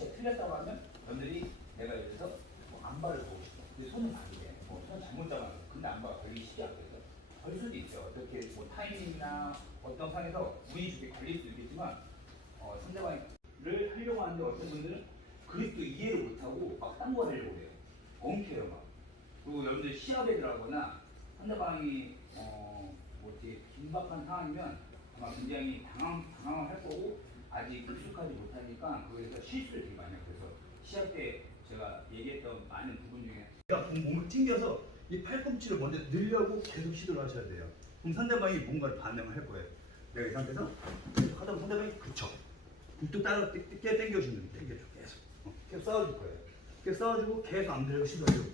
혹시 틀렸다고 하면 변들이 내가 예를 들어서 뭐 안발을 보고 싶어. 근데 손은 반대. 뭐손 잘못 잡았어. 근데 안발 걸리기 쉽지 않거든. 걸 수도 있죠. 어떻게 뭐 타이밍이나 어떤 상에서 운이 좋게 걸릴 수도 있겠지만 어, 상대방을 하려고 하는데 어떤 분들은 그립도 이해를 못하고 막 딴 거 하려고 해요. 엉켜요 막. 그리고 여러분들 시합에 들어가거나 상대방이 어, 뭐지 긴박한 상황이면 아마 굉장히 당황, 당황할 거고 아직 익숙하지 못하니까 그거에서 실수를 되게 많이. 그래서 시합 때 제가 얘기했던 많은 부분 중에 내가 몸을 튕겨서 이 팔꿈치를 먼저 늘려고 계속 시도를 하셔야 돼요. 그럼 상대방이 뭔가를 반응을 할 거예요. 내가 이 상태에서 계속 하다 보면 상대방이 그쳐. 또 떼- 땡겨주는 땡겨줘 계속. 어, 계속 싸워줄 거예요. 계속 싸워주고 계속 안 들려고 시도하려고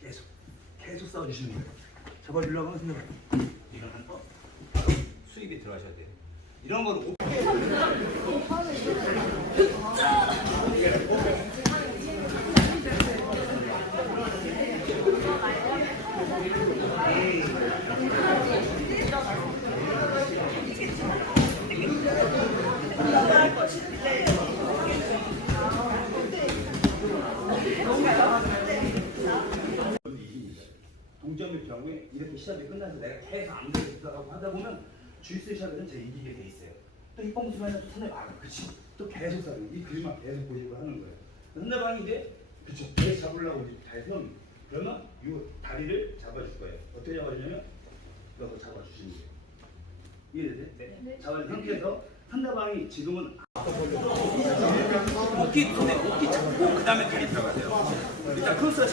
계속 계속 싸워주시는 거예요. 잡아주려고 하면 상대방이 일어나서 수입이 들어가셔야 돼요. 이런 오- 동점일 경우에 이렇게 시합이 끝나서 내가 계속 안 되겠다고 하다 보면 시합에는 제가 이기게 돼 있어요. 또 힙방 수면은 손에 막아, 그치? 또 계속 싸요. 이 그림만 계속 보시고 하는 거예요. 상대방이 이제 그쵸 계속 잡으려고 이제 해서 그러면 이 다리를 잡아줄 거예요. 어떻게 잡아주냐면 이거 잡아주시는 거예요. 이해되세요? 네. 잡아준 상태에서 상대방이 지금은 어깨 손에 어깨 잡고 그 다음에 다리 들어가세요. 일단 크로스가 크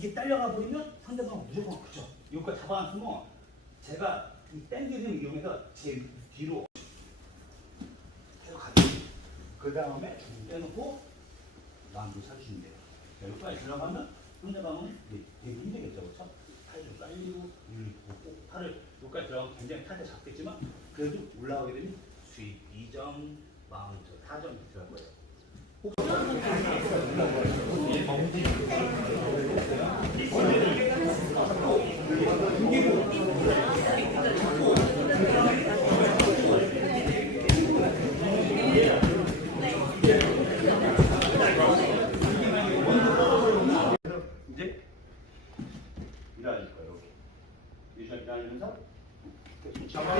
이게 딸려가 버리면 상대방은 무조건 그죠. 이거까지 잡아놨으면 제가 이 땡기를 이용해서 제 뒤로 계속 가죠. 그 다음에 떼놓고 마음도 사주시면 돼요. 여기까지 들어가면 상대방은 되게 힘들겠죠, 그렇죠? 팔이 좀 딸리고 물리고 꼭 팔을 여기까지 들어가면 굉장히 타자 잡겠지만 그래도 올라가게 되면 수입 2점, 마운트 4점 들어갈 거예요. 그래서 이제 거예요. 이렇게. 계속 잡아.